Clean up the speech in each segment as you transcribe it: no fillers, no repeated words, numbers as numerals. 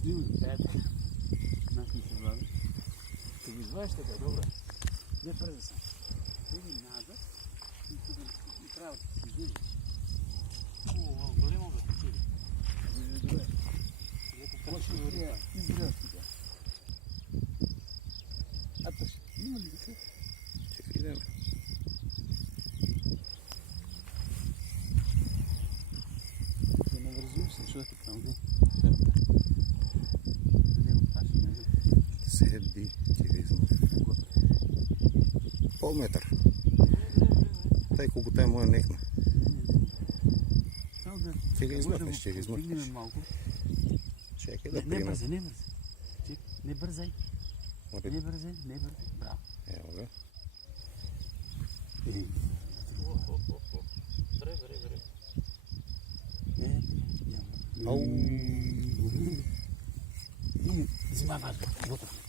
Снимай пет. Нас не се влага. Ще го извадиш така, добре. Не бърза съм. Иди назад и трябва да си излизаш. Дали мога да спочили? Добре. Може да изгръв сега. Аташ, има ли да се? Чекай, идем. Да не вързим се, защото там да. Да не го паш, не го. Седи, тиризма. Пол метър. Тай колко е моя нехме. Ще ги измъкнеш, ще ги измъкнеш. Чекай да Не приема. бързай, не бързай. Не бързай. Не бързай, не бързай. Браво. Ево го. Вре. Ау. Взимай важно. Готов.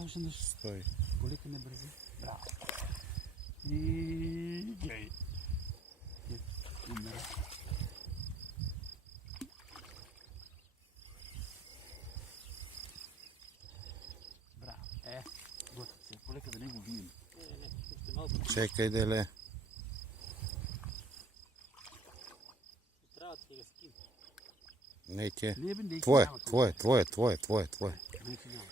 Още нещо. Стой. Полека не бързи. Браво. И гледай. Умира. Браво. Готов се. Полека да не го видим. Чекай, деле. Трябва да ти ga скин. Не ти е. Не бе, не. Твое. Не ти няма.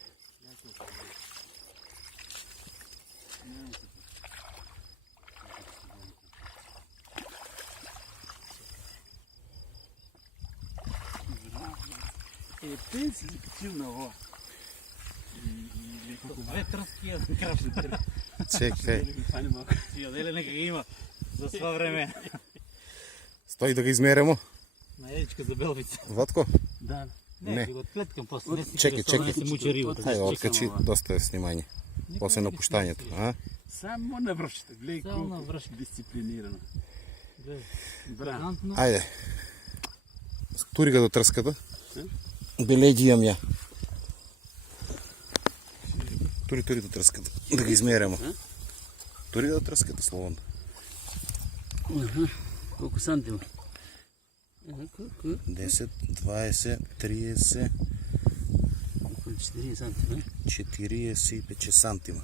Ти си закачил на лова. Две тръски я крапши. Чекай. Яделе нека ги има за това време. Стой да ги измерямо. На едичка за белвица. Ватко? Да. Не, го отклеткам после. Чекай. се мучи рибата. Хайде, откачи доста снимание. После на пущанието. Само на връщата. Гледай Само на колко връщата. дисциплинирано. Браво. Айде. Тури ga до тръската. Белей ги имам я. Тури до тръската. Да ги измерямо. Тури до тръската, Славон. Колко сантима? 10, 20, 30, Около 4 сантима. 45 сантима.